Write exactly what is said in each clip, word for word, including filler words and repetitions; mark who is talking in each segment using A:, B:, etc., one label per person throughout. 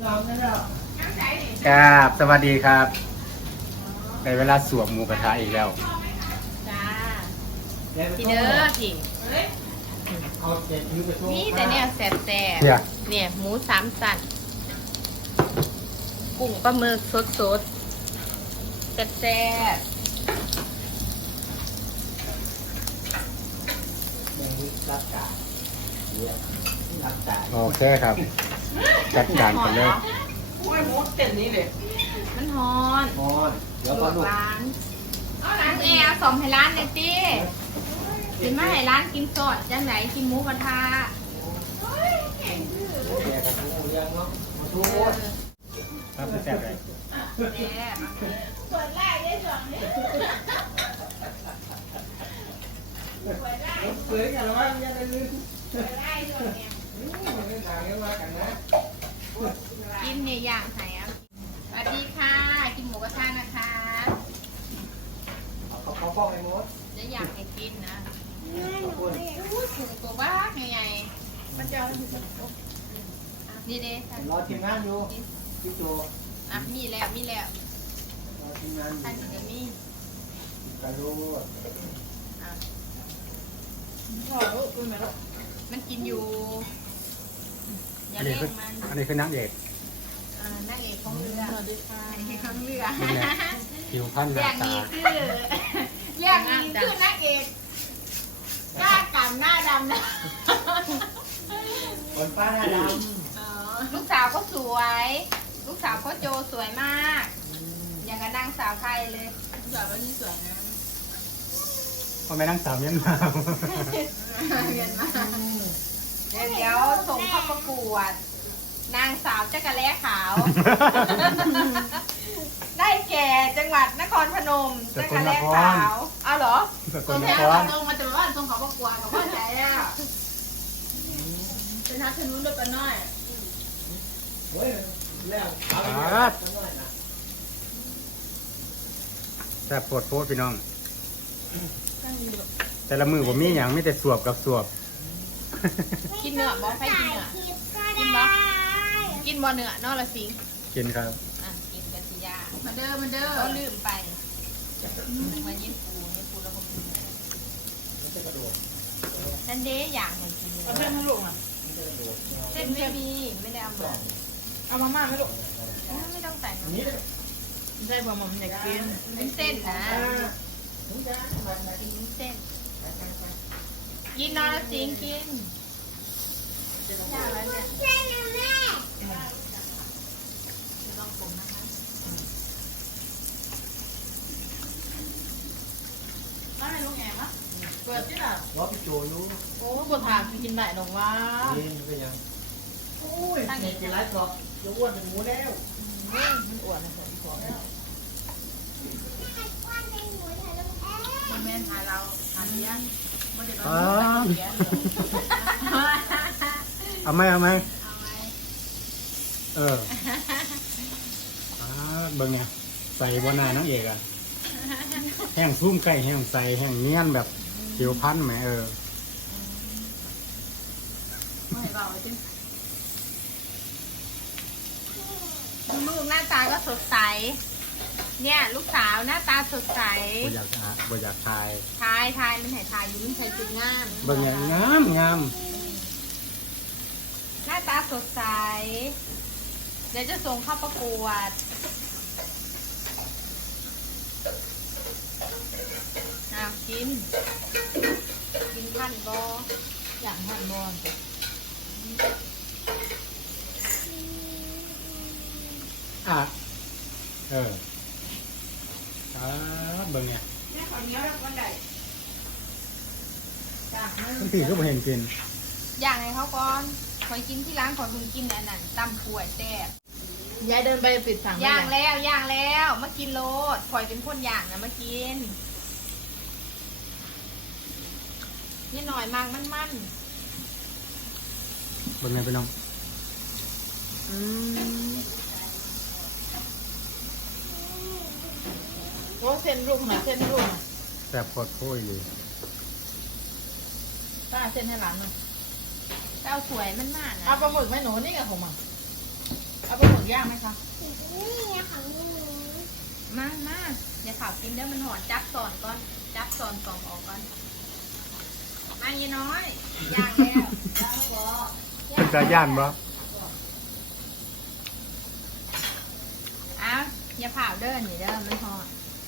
A: ครับสวัสดีครับในเวลาสวมหมูกระทะอีกแล้ว
B: จ้าพี่เด้อพี่นี่แต่เนี่ยแซ่บแซ่บเนี่ยหมูสามสันกุ้งปลาหมึกสดสดแซ่บแซ่บ
A: โอเคครับจัดการกันเลย
C: ไม่มดเต็มนี้เลย
B: มันฮอนฮอนเดี๋ยวก่อนลูกร้านเอาร้านแอร์สมให้ร้านเนี่ยตีกินมาให้ร้านกินสดจังไหนกินหมูกระทะ
A: ครับแซ่บเลย
B: แซ่บเปิดไล่ได้สองนี่เปิดไล่
C: เปิดกันแล้วว่ายังไงลืม
B: เปิดไล่ด้วยเนี่ยกินเนี่ยอย่างไหนอ่ะสวัสดีค่ะกินหมูกระทะนะคะ
C: เขาเขาบอกไอ้มด
B: จะอยากให้กินนะถูกตัวบ้าไงมันจะนี่เด้
C: รอทีมงานอยู่พี่โจ
B: อ่ะมีแล้วมีแล้ว
C: รอทีมงาน
B: ท่านจะมี
C: กระโดด
B: อ่ะ
C: พ่อลูกคุณแม่ลูก
B: มันกินอยู่
A: อันนี้คืออันนี้คือนักเอก
B: นักเอกของเรือนักเอกของเรือ
A: ผิวพรรณหน้าตา
B: เรียกนี้คือเรียกนี้คือนักเอกหน้ากำหน้าดำนะ
C: คนป้าหน้าด
B: ำลูกสาวก็สวยลูกสาวก็โจสวยมากอย่างกับนางสาวไทยเลยลูกสาววันนี้สวยนะ
A: พ่อแม่นางสาวเมียนมา
B: เมียนมาเดี๋ยวส่งเข้าประกวดนางสาวจักรแล้ขาว ได้แก่จังหวัดนครพนมจักรแล้ขาวอ้าวเหรอตรงแท้ตรงมาจากบ้านตรงเขาประกวดกับพ่อใจอ่ะเป็นนักขนุนด้วยกันน้อย
C: เฮ้ยแล้ว
A: แซ่บปวดโป๊ดพี่น้องแต่ละมือผมมีอย่างไม่แต่สวบกับสวบ
B: กินเนื้อบ่ใครกินเนื้อกินบ่กินบ่เนื้อนอละสิ
A: กินครับ
B: อ่ะกินกันสิยามาเด้อมาเด้อก็ลืมไปมายิ้มปูยิ้มปูแล้วก็กินนั่นเด้อย่างไหนกินเนื้อ
C: เส้นให้ลูกอ่ะ
B: เส้นไม่มีไม่ได้เอามา
C: เอามาม่าไหมลูก
B: ไม่ต้องใส่น้ำ
C: ใช่พอผมอยากกิน
B: เป็นเส้นนะกินเส้นกินนอนแล้วสิงกินยากแล้วเนี่ยใช่นะแม่ลองผมนะคะแล้วให้ลูกแง่มะเปิดที่ไหน
C: ว่าพี่โจรู้
B: โอ้บทถามกินไหนหนองว่า
C: นี่เป็นยังโอ้ยกินไรกรอบจะอ้วนเป็นหมูแล้ว
B: มันอ้วนนะพี่ขอแล้วมันแม่หาเราหาเลี้ยง
A: เอาไหมเอาไหมเออเบิ่งไงใส่บนหน้าน้องเอกอะแห้งซุ่มไก่แห้งใส่แห้งเนียนแบบผิวพันไหมเออ
B: ลูกหน้าตาก็สดใสเนี่ยลูกสาวหน้าตาสดใส
A: บอยากอ่ะบอยากทาย
B: ทายทายมันถ่ายทายอยู่มันใส่จุดงาม
A: เบิ่งอย่างงามงาม
B: หน้าตาสดใสเดี๋ยวจะส่งเข้าประกวดอ้าวกินกินพันบออย่างพันบอ
A: อ่ะเออเบิ่งไง
B: แม่ขอเนี้ยแล้ววันใด
A: บางทีก็ไม่เห็นกิน
B: อย่างไรเขาก่อนคอยกินที่ร้านขอคุณกินอันนั้นตำป่วยแซ่บ
C: ยายเดินไปปิดถัง
B: ย่างแล้วย่างแล้วมากินโลดคอยเป็นคนย่างนะมากินนี่หน่อยมากมันมัน
A: เบิ่งไงไปน้อง
B: อืม
C: ว่าเส้นลูกหน่อยเส้นลูกหน่อย
A: แซ่บโคตรโค้ยเลย
C: ป้าเส้นให้หลานหน่อย
B: เจ้าสวยมันมากนะ
C: เอาปลาหมึกไหมหนูนี่กับผมอ่ะ
D: เอาไปหมดย่างไหมคะ
E: นี่ของหนู
B: มามาอย่าข่าวกินเด้อมันหอนจับสอนก่อนจับสอนกล่องออกก่อนมายีน้อยย่างแล้ว
A: เป็นตาย่านบ่
B: อ้าวอย่าเผาเด้อนี่เด้อมันหอน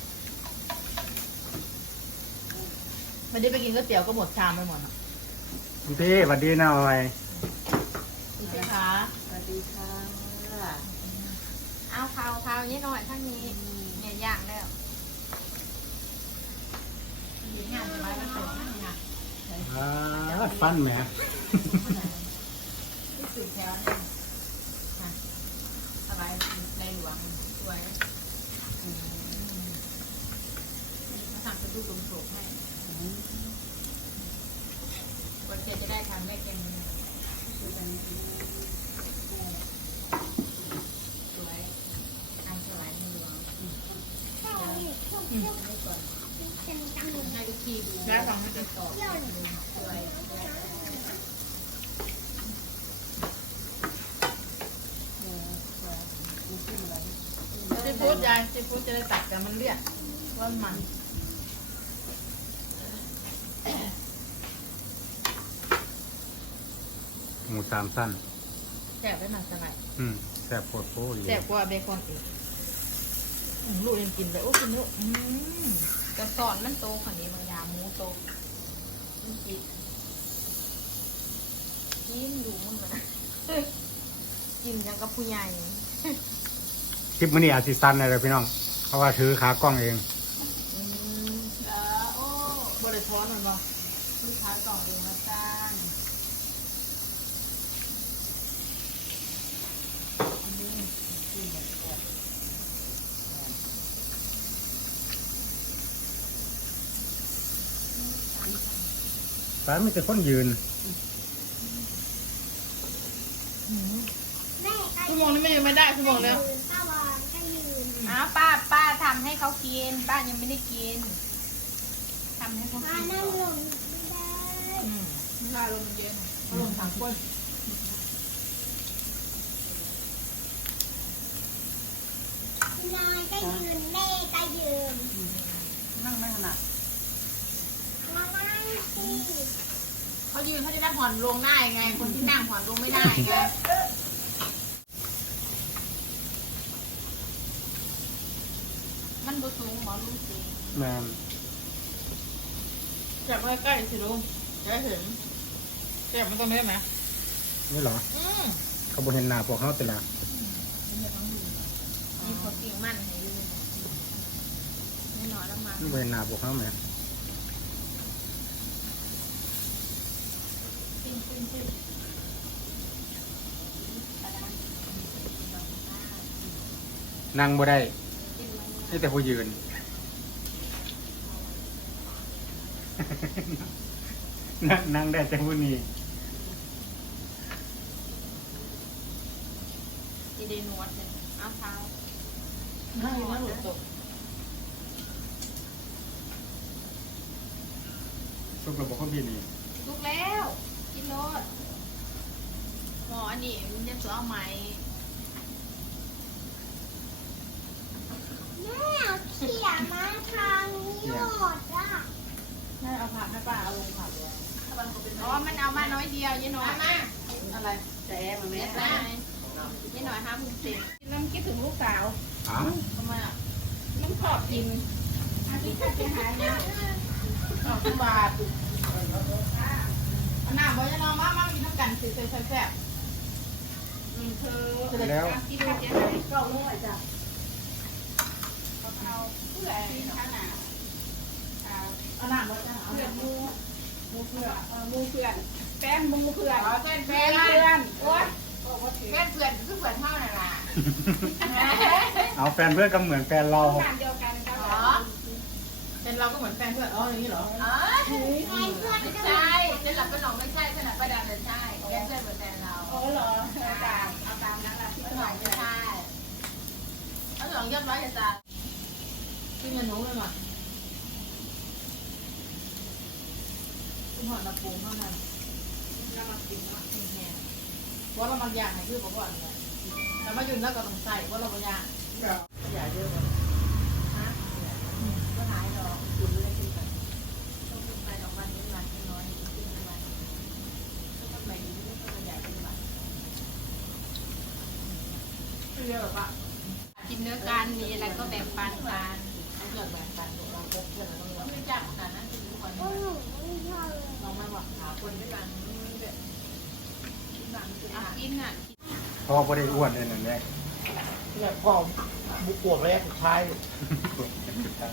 D: วันนี้ไปกินก๋วยเตี๋ยวก็หมดชามไปหมดอ่ะ
A: คุณพี่สวัสดีหน่อย
D: ดีไหมคะ
E: สวัสดีค่ะ
B: เอาเผาเผายี่น้อยทั้งนี้เนี่ยย่างแล้ว
D: งานจะมาแล้วแต่งงาน
A: อ่าฟันแหม
D: ที่สุดแถวเนี่ยสบายในหลวงสวยมาทำเป็นรูปลงโศกให้วันเจจะได้ทำได้เก่งสวยทำสวยในหลวง
E: ใช่ทุกทุกเป็นจังหวะ
D: ให้ลูกทีดูแล้วฟังให้ติดต่อสวยซีฟู้ดยายซีฟู้ดจะได้ตัดกันมันเลี่ยนว่ามัน
A: หมูสามสั้น
D: แสบได้หนักสลัด
A: อืมแซ่บโคตรโป้ดี
D: แสบกว่าเบคอนอีกลูกยังกินเลยโอ้กินเยอะอืม
B: กระสอนมันโตกว่านี้บางอย่างหมูโตมันกินยิ้มดูมันเหมือนกินยังกับผู้ใหญ่
A: คลิปมื้อนี้อาจสิสั้นเลยพี่น้องเพราะว่าถือขากล้องเอง
D: อืมเออโอ้บริท้อนมันบ่ลูกค้ากล่องเองมาจ้างอันนี้กินแบบแซ่บ
A: ร้านมีแต่คนยืน
E: แม่ก็
D: ชั่วโมงนี้ไม่ไม่ได้ชั่วโมงแล้ว
E: ยืนป้าวานก็ยืน
B: อ้าวป้าป้าทำให้เขากิน ป้ายังไม่ได้กินทำให้เขา
E: ป้า
B: กิน
E: นั่ง
B: ก่อน
E: ลงไม่ได้
D: อืมไม่ได้ลมมันเย็นเขาลมสามคน
E: นายก็ยืนแม่ก็ยืน
D: นั่งไม่ถนัด
E: มานั่งสิ
D: เขายืนเขาจะได้ผ่อนลงได้ไง คนที่นั่งผ่อนลงไม่ได้ไง
B: มันดูสูงหมอรู้สิ
A: แม่น
D: จับใกล้ๆสิลุงจะได้เห็นเจ็บมันตรงนี้ไหม
A: นี่เหรอ
D: อืม
A: เขาบ่เห็นหน้าพวกเขาแต่ละ
B: มีคนกินมันให้ดูไม่น้อยแล้วมา
A: นี่บ่เห็นหน้าพวกเขาแหม
B: ปิ้งปิ้งปิ้งกระดาน
A: นั่งบ่ได้
B: กินมัน
A: นี่แต่ผู้ยืน นั่งนั่งได้แต่ผู้นี้
B: กินเดนวดเลยเอาเท้า
D: นั่งอยู่นั่งหลุดตก
A: สุกระบอกเขาพี่นี่
B: ลุกแล้ว กินโลดหมออันนี้มันจะเอาไหม
E: แม่เอาเขี่ยมาทางนี้หมดอ่ะ
D: ให้เอาผักให้ป้าเอาลงผักเลยถ้ามันเป็น
B: อ๋อมันเอามาน้อยเดียวยี่น้อยมา
D: อะไรแต่แอร์มันไม่
B: เม็ด
D: ได้
B: ได้ยี่น้อยห้าหมื่นสิบน้ำคิดถึงลูกสาว
A: อ้าว
D: ทำไมอ่ะ
B: น้ำขอบกินอาทิตย์จะหายนะ
D: สองบาทอันหน้าบ่ยังน้องมามากินน้ำกันสิแซ่บแซ่บ
B: อืมเธอ
A: แล้ว
B: กินดูเจ๊ไหน
D: กล่องนู้นจ้ะ
B: เอาเพื่อกินข้าวหนา
D: เอาหน้าบ่จ้ะเอา
B: เพื่อน
D: ห
B: มู
D: มูเพื่อ
B: เออมูเพื่อนแป้งมูเพื่อน
D: อ๋อเส้น
B: แป้
D: เพื่
B: ง
D: อน
B: เพื่อนโอ๊ย
D: เส้นเพื่อนคือเพื่อนเท่าไหร่ล่ะ
A: เอาแฟนเพื่อนก็เหมือนแฟนเรา
B: งานเดียวกันก็
D: อ๋อเป็นเราก็เหมือนแฟนเพื่อนอ๋ออย่างนี้เหรอ
B: อ๋อ
E: แม่เพื่อนก็
B: ใช่เจ๊หลับเป็นหลงไม่ใช่ขนาดประดับเลยใช่แกเพื่อนเหมือนแฟนเรา
D: โอ้เหรอ
B: เอาตามเอาตามนั้นแหละที่หลงไม่ใช่
D: เอาหลงเรียบร้อยจ้ะขึ้นเงินหนูเลยมั้ยคุณหอดมาปรุงเท่านั้น
B: เรามากินเนาะ
D: เพราะเราบางอย่างไหนคือบอกว่าอะไร
B: อ
D: แล้วมาอยู่แล้วก็ต้องใส่ว่าเราไม่ยาก
C: ขยายเยอะเลย
D: ฮะก็หายดอกคุณเลยขึ้นไปต้องขึ้นไปดอกวันนี้วันน้อยขึ้นไปวันก็ต้องใหม่ดีก็ต้องใหญ่เป็นวันเรียกแบบว่า
B: กินเนื้อกันมีอะไรก็แบ่งปันกัน
D: เกิดแบบกันเราเพื่อนเราต้องไม่จับขนาดนั้นคือทุกคน
E: ก็หนูไม่ชอบเลย
D: ลองมาบอกหาคนด้วยกันแบบดังคือ
B: อ่ะกินอ่ะ
A: พอบ่ได้อ้วนเลยนั่นแหละ
C: เนี่ยพ่อบุกบวชไปแล้วสุดท้าย
A: สุดท้าย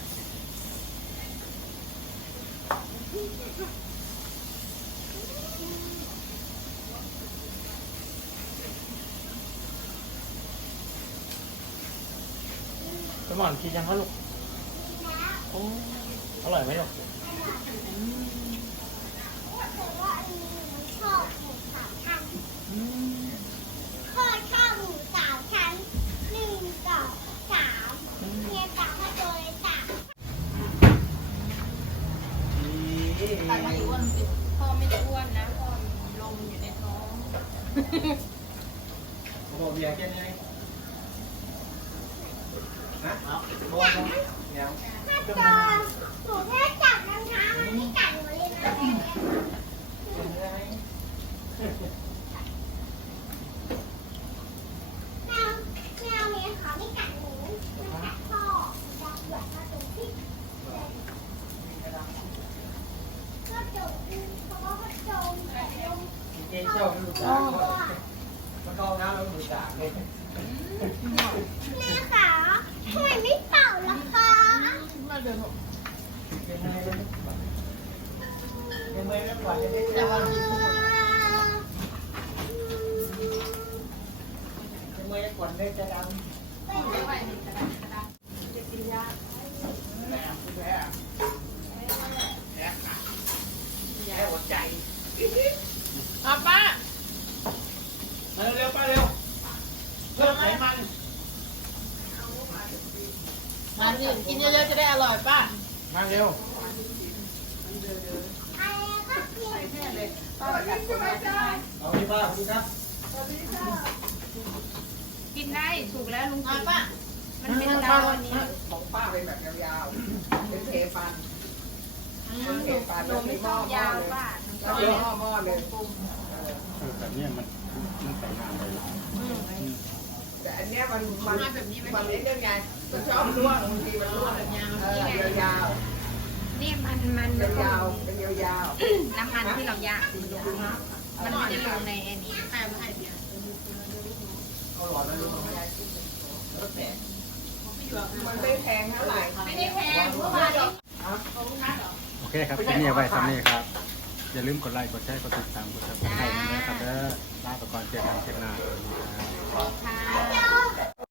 C: สมอนกินยังคะลูกโอ้อร่อยไหมลูก
E: แต่ว่าอันนี้หนูชอบหมูสามชั้นพ่อชอบหมูสามชั้นหนึ่งสองสามเมียสามให้ตัวเลยสาม
D: ตัดมาอีกวันเป็น
B: พ่อไม่ได้อ้วนนะพ่อลมอยู่ในท้อง
C: โอ้โหเบียร์แค่นี้ฮะโอ้โหเนี่ย
E: ถ้าตัวหนูแค่จับนะคะมันไม่กัดหนูเลยนะแมวแมวเมียเขาไม่กัดหนูมันกัดพ่อจับหลับมาตรงที่ก็จบเพราะว่าก็จมแต่ลม
C: เจ๊ชอบดูจางมันกองน้ำแล้วดูจางเลย
E: แม่คะทำไมไม่เป่าล่ะคะ
D: มาเดิน
C: ยังไงเลยยังไงแล้วก่อนจะได้
D: แต่วันนี้
C: ยังไงก่อนได้จะดัง
D: ไม่ไหวนี่กระดานกระดานจะกินยา
C: แม่คุณแม่แม่แย่หัวใจ
D: อ่ะป้า
C: มาเร็วป้าเร็วเพิ่มไขมัน
D: มากินกินเยอะๆจะได้อร่อยป้า
C: มาเร็ว
E: อะไรก็กิน
D: แค่เลยป้ากัดคนมาจ้า
C: เอาที่ป้าคุณครับ
B: กินได้ถูกแล้วลุง
D: อ่ะ
B: กิน
D: ป้า
B: มันเป็นดาวอันนี้
F: ของป้าเป็นแบบยาวๆ เป็นเทฟัน เทฟัน
B: ห
F: แล้
B: นู
F: ว
B: ไม่
F: มีห
B: ช
F: ม้
B: อ
F: อบ หม้อย
B: าว
F: เลย
B: ป้า
F: แล้วมีหม้อหม้อเลย
A: เออแบบเนี้ยมันมันใส่น้ำไปเลย
F: แต่อันเนี้ยมันมันมันเล็กยังไงก็ชอบร่วงบางทีมันร่วงเออยาว
B: นี่มันมัน
F: ๆยาวๆเป็นยาว
B: น้ำมันที่เราย่างมันไม่ได้ลงในอันนี้
D: ใครมาให้เบียร์
C: เอาหลอดมาดู
F: ๆมันไม่แพงเท่าไหร่
B: ไม่ได้แพงเมื่อวานนี้
A: โอเคครับที่นี่ไว้ทำนี่ครับอย่าลืมกดไลค์กดแชร์กดติดตามกดซับสไครต์นะครับเด้อลาไปก่อนเจอกันเจอกันหน้า